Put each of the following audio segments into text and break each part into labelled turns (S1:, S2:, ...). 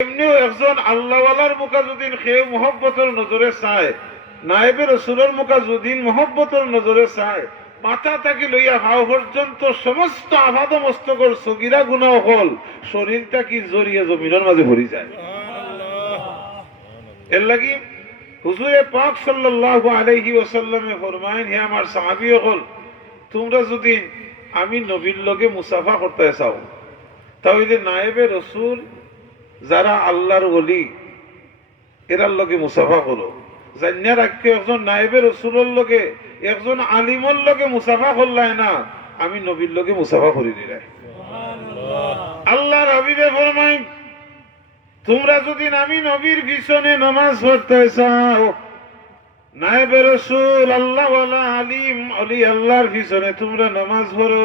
S1: এমনিও একজন আল্লাহওয়ালার খেয়ে মোহব্বতের নজরে চায় নায়েবে রসুলের মুখা যদি মোহব্বতের নজরে চায় মাথা থাকি লইয়া হাও পর্যন্ত সমস্ত আবাদ মস্তকর সগিরা গুণা হল শরীরটা কি জড়িয়ে জমিনের মাঝে ভরি যায়। এর লাগি হুজুরে পাক সাল্লাল্লাহু আলাইহি ওয়াসাল্লামে ফরমায়েন হে আমার সাহাবী হল তোমরা যদি আমি নবীর লগে মুসাফা করতে চাও তাহলে নায়েবে রসুল যারা আল্লাহর অলি এরার লগে মুসাফা করো জানিয়া রাখতে একজন নায়েবে রসুলের লগে, একজন আলিমর লগে মুসাফা করলাই না। আমি নবীর লগে মুসাফা করি দিলাই আল্লাহর হাবিবে ফরমাই তোমরা যদি আমি নবীর পিছনে নামাজ পড়তে চাও নায়েবে রসুল আল্লাহ আলিম, অলি আল্লাহর পিছনে তোমরা নামাজ পড়ো।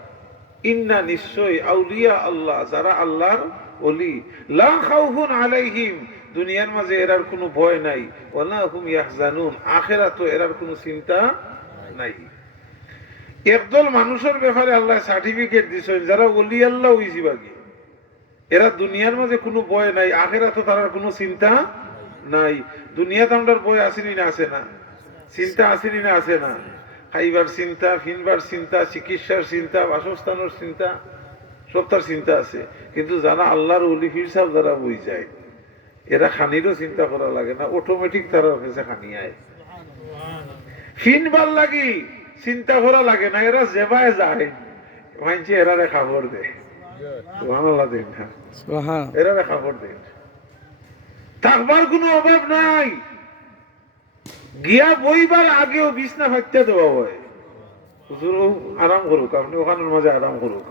S1: ইন্না নিশ্চয় আউলিয়া আল্লাহ, যারা আল্লাহর ওলি। লা আলাইহিম, দুনিয়ার মাঝে এরার কোনো ভয় নাই। ওয়ালা হুম ইয়াহজানুন আখিরাতে এরার কোনো চিন্তা নাই। একদল মানুষের ব্যাপারে আল্লাহ সার্টিফিকেট দিছেন, যারা ওলি আল্লাহ বাকি এরা দুনিয়ার মাঝে কোনো ভয় নাই আখেরাতে তার কোনো চিন্তা নাই। দুনিয়াতে আমরা ভয় আসেনি না আছে না? চিন্তা আসেনি না আছে না? খাইবার চিন্তা ফিনবার চিন্তা চিকিৎসার চিন্তা বাসস্থানের চিন্তা সব তার চিন্তা আছে। কিন্তু যারা আল্লাহর অলি ফির সাহেব যারা বই যায় এরা খানিরও চিন্তা করা লাগে না অটোমেটিক তারা কাছে খানি আয় ফিনবার লাগি চিন্তা করা লাগে না এরা যেবায় যায়। মানছে এরারে খাবার
S2: সুবহান।
S1: এরারে খাবার দেন থাকবার কোনো অভাব নাই। গিয়া বইবার আগেও বিছনা ফাটতে দেওয়া হয় হুজুর আরাম করুক আপনি ওখানের মাঝে আরাম করুক।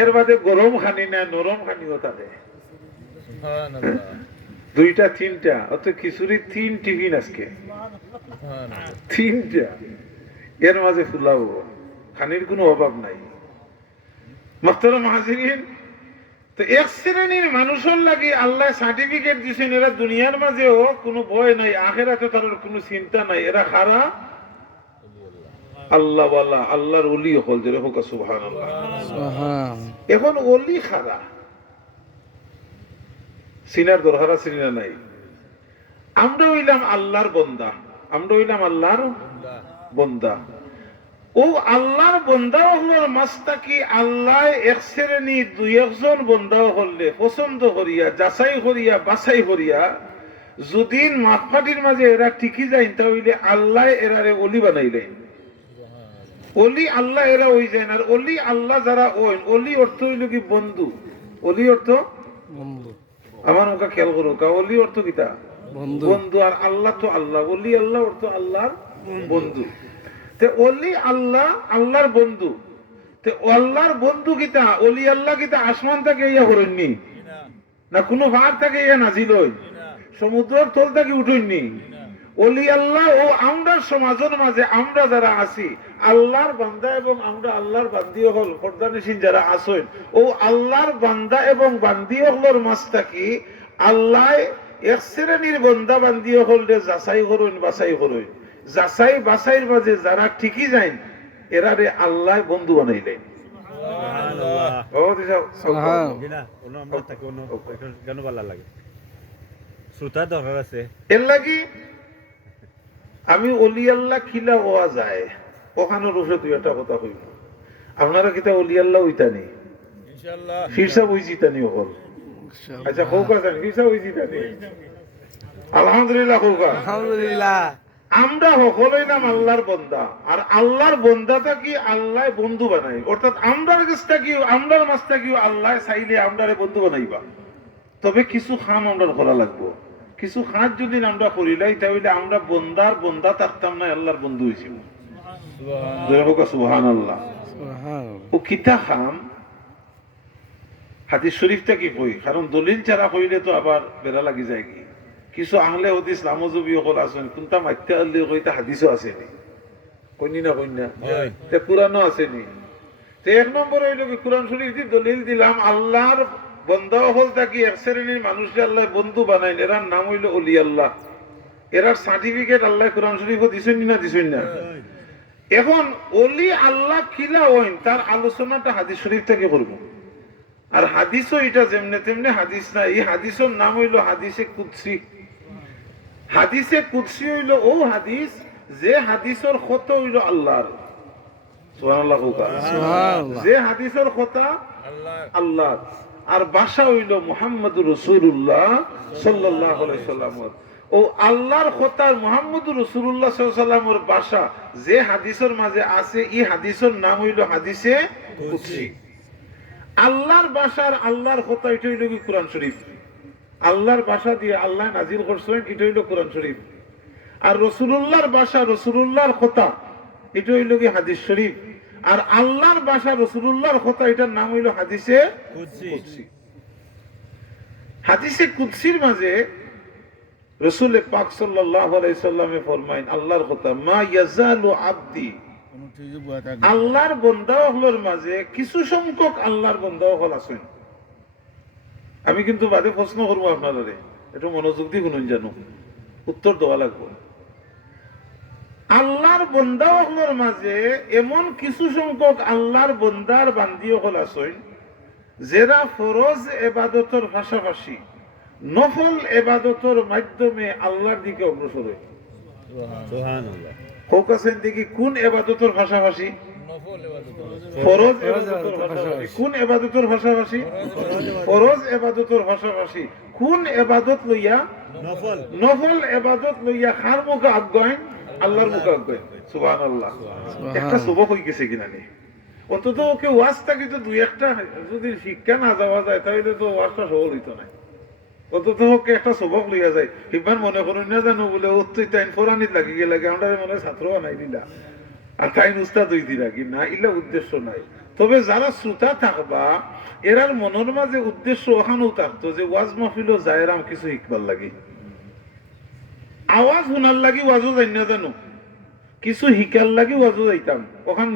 S1: এর বাদে গরম খানি না নরম খানিও তাতে দুইটা তিনটা অত খিচুড়ি তিন টিফিন আজকে। তিনটা। এর মাঝে ফুলাবো। খানির কোনো অভাব নাই। মস্তরম হাজিরিন তো এক শ্রেণির মানুষের লাগি আল্লাহ সার্টিফিকেট দিছেন এরা দুনিয়ার মাঝেও কোনো ভয় নাই আখেরাতে তাদের কোনো চিন্তা নাই। এরা আল্লাহ আল্লাহর অলি হল যে হোক এখন অলি খারা সিনার নাই? আমরা হইলাম আল্লাহর বন্দা। আমরা হইলাম আল্লাহর বন্দা। ও আল্লাহর বন্দা হলোর মাস্তা কি আল্লাহ এক শ্রেণি দুই একজন বন্দা হলে পছন্দ করিয়া যাচাই করিয়া বাছাই করিয়া যদি মাপকাঠির মাঝে এরা টিকি যায় তাহলে আল্লাহ এরারে অলি বানাইলেন। অলি আল্লাহ এরা ওই যায় না আর অলি আল্লাহ যারা ওই অলি অর্থ হইল কি বন্ধু? অলি অর্থ?
S2: বন্ধু।
S1: আমার ওকে খেয়াল করো কা অলি অর্থ কিতা?
S2: বন্ধু।
S1: বন্ধু আর আল্লাহ তো আল্লাহ অলি আল্লাহ অর্থ আল্লাহর বন্ধু। তে অলি আল্লাহ, আল্লাহর বন্ধু। তে আল্লাহর বন্ধু কিতা? অলি আল্লাহ কিতা? আসমান থেকে ইয়া করেননি? না কোনো ভাগ থেকে ইয়া নাজিল হই? সমুদ্রের তল থেকে উঠইনি অলি আল্লাহ ও আমরা সমাজের মাঝে আমরা যারা আছি, আল্লাহর বান্দা এবং আমরা আল্লাহর বান্দিও হল ফর্দানিসিন যারা আসেন ও আল্লাহর বান্দা এবং বান্দিও হলর মাছ থাকি আল্লাহ এক শ্রেণির বন্দা বান্দিও হল যাচাই করুন, বাছাই করুন। যাচাই বাছাইর মাঝে যারা ঠিকই যাইন এরারে আল্লাহ বন্ধু বানাইলেন এর লাগি আমি অলি আল্লাহ খিলা হওয়া যায় দুই একটা কথা হইল আপনারা কিতা অলি আল্লাহ হল আচ্ছা জানি আলহামদুলিল্লাহ। আমরা সকলেই নাম আল্লাহর বন্দা। আর আল্লাহর বন্দাটা কি আল্লাহ বন্ধু বানাই। অর্থাৎ আমরার কাছটা কি আমরার মাছটা কি আল্লাহ চাইলে আমরারে বন্ধু বানাইবা। তবে কিছু খাম আমরা করা লাগবো। কিছু খাত যদি আমরা করিলাই তাহলে আমরা বন্দার বন্দা থাকতাম না আল্লাহর বন্ধু হয়েছিল সুবহান আল্লাহ ও কিতা খাম? হাদিস শরীফটা কি কই? কারণ দলিল ছাড়া কইলে তো আবার বেড়া লাগি যায় কি? কিছু আহলে হদিস লামজবি অকল আছেন কোনটা মাইতে আল্লি কইতা হাদিসও আসেনি কইনি না কইনা?
S3: হয়।
S1: তে কোরআনও আসেনি তে এক নম্বর হইল কি কোরআন শরীফ দি দলিল দিলাম আল্লাহর বন্ধা হল থাকি এক শ্রেণির মানুষকে আল্লাহ বন্ধু বানাইন এরার নাম হইল অলি আল্লাহ। এরার সার্টিফিকেট আল্লাহ কোরআন শরীফ দিছেন না দিছেন না? এখন অলি আল্লাহ কিলা হইন তার আলোচনাটা হাদিস শরীফ থেকে করব আর হাদিসও এটা যেমনে তেমনি হাদিস না এই হাদিসের নাম হইল হাদিসে কুৎসি হাদিসে কুৎসি হইল ও হাদিস যে হাদিসের কত হইল আল্লাহর। যে হাদিসের কথা আল্লাহ আর বাসা হইল মোহাম্মদ রসুল্লাহ সাল্লাহ সাল্লামর। ও আল্লাহর খোতার মোহাম্মদ রসুল্লাহ সাল্লামর বাসা যে হাদিসের মাঝে আছে ই হাদিসের নাম হইল হাদিসে কুৎসি আল্লাহর বাসার আল্লাহর কথা এটা হইল কি কোরআন শরীফ? আল্লাহর বাসা দিয়ে আল্লাহ নাজিল করছেন এটা হইল কোরআন শরীফ। আর রসুল্লাহর বাসা রসুল্লাহর কথা এটা হইল কি হাদিস শরীফ। আর আল্লাহর বাসা রসুল্লাহর কথা এটার নাম হইল হাদিসে হাদিসে কুদসির মাঝে রসুল পাক সাল্লামে ফরমাইন আল্লাহর কথা মা ইয়াজালু আবদি। আল্লাহর বন্দাওয়াহলের মাঝে কিছু সংখ্যক আল্লাহর বন্দাওয়াহল আছেন আমি কিন্তু বাদে প্রশ্ন করব আপনারা একটু মনোযোগ দিয়ে শুনুন জানো উত্তর দেওয়া লাগবে। আল্লাহর বন্দা বন্দাওয়াহলের মাঝে এমন কিছু সংখ্যক আল্লাহর বন্দার বান্দিওহল আছেন যারা ফরজ এবাদতর পাশাপাশি নফল এবাদতর মাধ্যমে আল্লাহর দিকে অগ্রসর হয়। হোক আছেন দেখি কোন এবাদতর পাশাপাশি? ফরজ এবাদতর পাশাপাশি। কোন এবাদতর পাশাপাশি ফরজ এবাদতর পাশাপাশি কোন এবাদত লইয়া
S3: নফল।
S1: নফল এবাদত লইয়া খার মুখে আল্লাহর মুখে আজ্ঞাইন সুবহান আল্লাহ একটা শুভ হয়ে গেছে কিনা নি? অন্তত ওকে ওয়াজ থাকি তো দুই একটা যদি শিক্ষা না যাওয়া যায় তাহলে তো ওয়াজটা সহল হইতো না। অন্তত ওকে একটা সবক লইয়া যায়। ইমান মনে করুন না জানো বলে তাইন ফোরানিত লাগি গেলে আমরা মনে হয় ছাত্র বানাই দিলা। আর তাইন উস্তাদ হইতি রাখি না ইলা উদ্দেশ্য নাই। তবে যারা শ্রোতা থাকবা, এরার মনের মাঝে উদ্দেশ্য ওখানেও থাকতো যে ওয়াজ মাহফিলও যায়রাম কিছু শিখবার লাগে। আওয়াজ শোনার লাগি ওয়াজও যাই না জানো? কিছু শিকার ওয়াজও যাইতাম।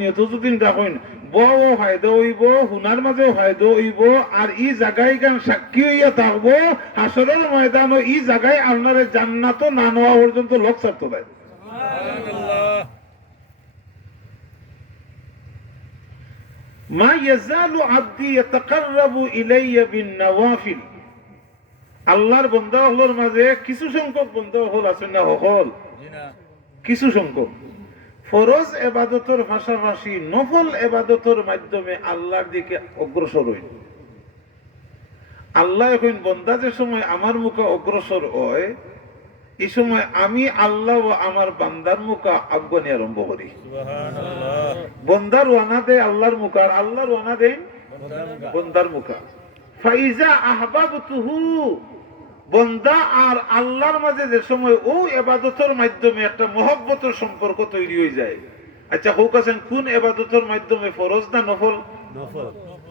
S1: নিয়ত যদি রাখেন বও ফায়দা হইব হুনার মাঝে ফায়দা হইব, আর ই জায়গায় গান সাক্ষী হইয়া থাকব, হাসরের ময়দান ই জায়গায় আপনারে জান্নাত না নেওয়া পর্যন্ত লোক ছাড়তে দেয় মা ইয়াজালু আব্দি ইয়াতাকাররাবু ইলাইয়া বিন নওয়াফিল। আল্লাহর বান্দা হলোর মাঝে কিছু সংখ্যক বান্দা হল আছে না হল? কিছু সংখ্যক। ফরজ এবাদতর পাশাপাশি নফল এবাদতর মাধ্যমে আল্লাহর দিকে অগ্রসর হইল আল্লাহ এখন বন্দা যে সময় আমার মুখে অগ্রসর হয় এই সময় আমি আল্লাহ ও আমার বান্দার মুখা আজ্ঞানি আরম্ভ করি। বন্দার ওয়ানা দেয় আল্লাহর মুখা আর আল্লাহর ওয়ানা দেয় বন্দার মুখা। ফাইজা আহবাবতুহু বন্দা আর আল্লাহর মাঝে যে সময় ও এবাদতের মাধ্যমে একটা মহব্বতের সম্পর্ক তৈরি হয়ে যায়। আচ্ছা হোক আছেন কোন এবাদতের মাধ্যমে ফরজ না নফল।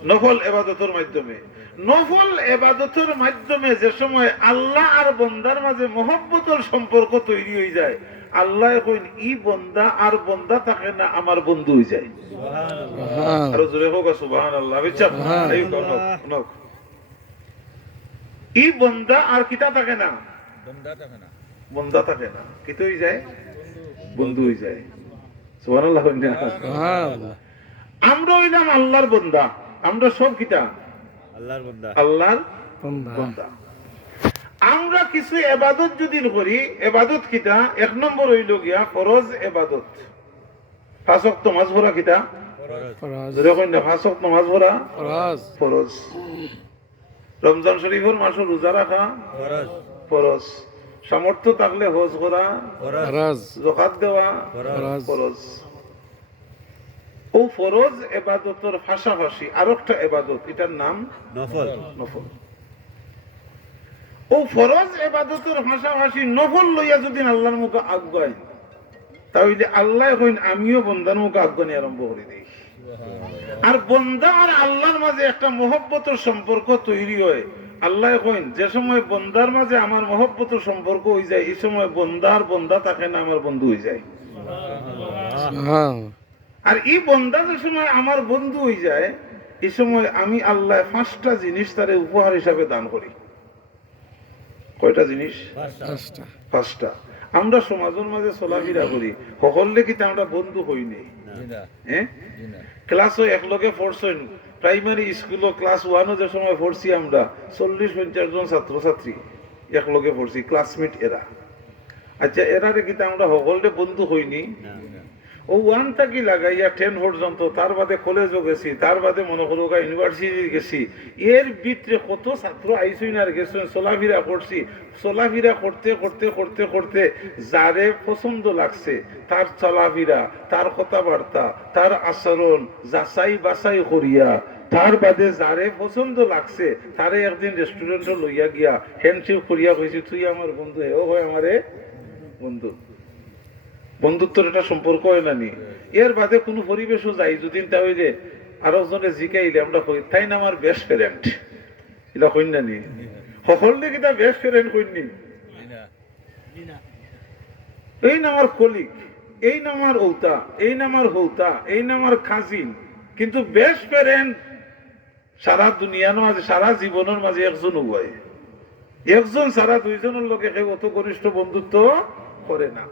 S3: নফল
S1: এবাদতের মাধ্যমে। নফল এবাদতের মাধ্যমে যে সময় আল্লাহ আর বন্দার মাঝে মহব্বতের সম্পর্ক তৈরি হয়ে যায় আল্লাহ কইন ই বন্দা আর বন্দা থাকে না আমার বন্ধু হয়ে যায়। জোরে হোক সুবহান আল্লাহ নক। ই বন্দা আর কিতা থাকে না? বন্দা থাকে না। কিতো হয়ে যায়? বন্ধু হয়ে যায়। সুবহান আল্লাহ
S2: সুবহানাল্লাহ।
S1: আমরা হইলাম আল্লাহর বন্দা। আমরা সব কিতা?
S3: আল্লাহর বান্দা।
S1: আমরা কিছু এবাদত যদি করি এবাদত কিতা এক নম্বর হইল গিয়া ফরজ এবাদত। ফাঁসক নমাজ ভরা কিতা
S3: ফরজ।
S2: ফরাজ।
S1: যেরকম না ফাঁসক নমাজ ভরা
S2: ফরজ।
S1: রমজান শরীফের মাসে রোজা রাখা?
S3: ফরজ।
S1: ফরজ। সামর্থ্য থাকলে হজ করা?
S3: ফরজ।
S2: ফরাজ।
S1: জকাত দেওয়া?
S2: ফরাজ।
S1: ও ফরজ এবাদতের পাশাপাশি আর একটা এবাদত এটার নাম
S3: নফল।
S1: নফল। ও ফরজ এবাদতের পাশাপাশি নফল লইয়া যদি আল্লাহর মুখে আজ্ঞায় তাহলে আল্লাহ কইন আমিও বন্ধার মুখে আজ্ঞানি আরম্ভ করে দিই। আর বন্দা আর আল্লাহর মাঝে একটা মহব্বতের সম্পর্ক তৈরি হয়। আল্লাহ কইন যে সময় বন্দার মাঝে আমার মহব্বতের সম্পর্ক হয়ে যায় এই সময় বন্দার বন্দা তাকে না আমার বন্ধু হয়ে যায়। আর এই বন্দা যে সময় আমার বন্ধু হয়ে যায় এই সময় আমি আল্লাহ পাঁচটা জিনিস তারে উপহার হিসাবে দান করি। কয়টা জিনিস?
S2: পাঁচটা।
S1: পাঁচটা। আমরা সমাজের মাঝে চলাফেরা করি। সকলে কিন্তু আমরা বন্ধু হই নেই? হ্যাঁ ক্লাসও একলগে পড়ছেন প্রাইমারি স্কুলও ক্লাস ওয়ানও যে সময় পড়ছি আমরা চল্লিশ পঞ্চাশ জন ছাত্রছাত্রী একলগে পড়ছি ক্লাসমেট এরা। আচ্ছা এরারে কিন্তু আমরা সকলে বন্ধু হইনি ও ওয়ান থাকি লাগাইয়া টেন পর্যন্ত, তার বাদে কলেজও গেছি, তার বাদে মনে করো ইউনিভার্সিটি গেছি। এর ভিতরে কত ছাত্র আইসুই আর গেছেন চলাফেরা করছি। চলাফেরা করতে করতে করতে করতে যারে পছন্দ লাগছে, তার চলাফেরা, তার কথাবার্তা, তার আচরণ, যাচাই বাছাই করিয়া, তার বাদে যারে পছন্দ লাগছে, তারে একদিন রেস্টুরেন্টে লইয়া গিয়া হ্যান্ডশেক করিয়া কইছি, তুই আমার বন্ধু হেও হয় আমারে বন্ধু। বন্ধুত্বর একটা সম্পর্ক হয় না নি। এর বাদে কোনো পরিবেশও যাই যদি তা হইলে আরও জনে জিকাইলে আমরা কই, তাই না আমার বেস্ট ফ্রেন্ড এটা কইন না নি? সকলে কিতা বেস্ট ফ্রেন্ড কইনি এই না আমার কলিগ এই না আমার ঔতা এই না আমার হৌতা, এই না আমার কাজিন কিন্তু বেস্ট ফ্রেন্ড সারা দুনিয়ার মাঝে, সারা জীবনের মাঝে একজন উভয় একজন সারা দুইজনের লোকে অত ঘনিষ্ঠ বন্ধুত্ব করে না।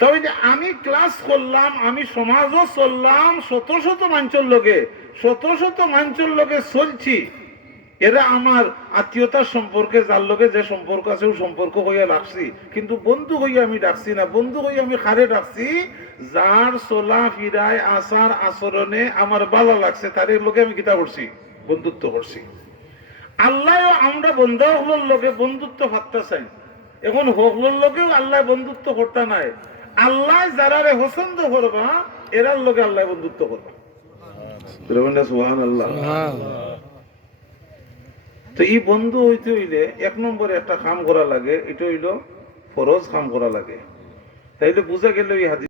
S1: তবে যে আমি ক্লাস করলাম, আমি সমাজও চললাম, শত শত মাঞ্চল লোকে শত শত মাঞ্চল লোকে চলছি। এরা আমার আত্মীয়তার সম্পর্কে, যার লোকে যে সম্পর্ক আছে, ও সম্পর্ক হইয়া রাখছি। কিন্তু বন্ধু হইয়া আমি ডাকছি না, বন্ধু হইয়া আমি খারে ডাকছি। যার চলা ফিরায়, আচার আচরণে আমার ভালো লাগছে, তার লোকে আমি কিতা করছি বন্ধুত্ব করছি। আল্লাহ আমরা বন্ধু হকলোর লোকে বন্ধুত্ব ভাবতে চাই। এখন হকলোর লোকেও আল্লাহ বন্ধুত্ব করতে নাই। আল্লাহ যারা রে পছন্দ করবা এরার লোকে আল্লাহ বন্ধুত্ব করবা। তো এই বন্ধু হইতে হইলে এক নম্বরে একটা কাম করা লাগে এটা হইল ফরজ কাম করা লাগে। তাইলে বুঝা গেল এই হাদিস।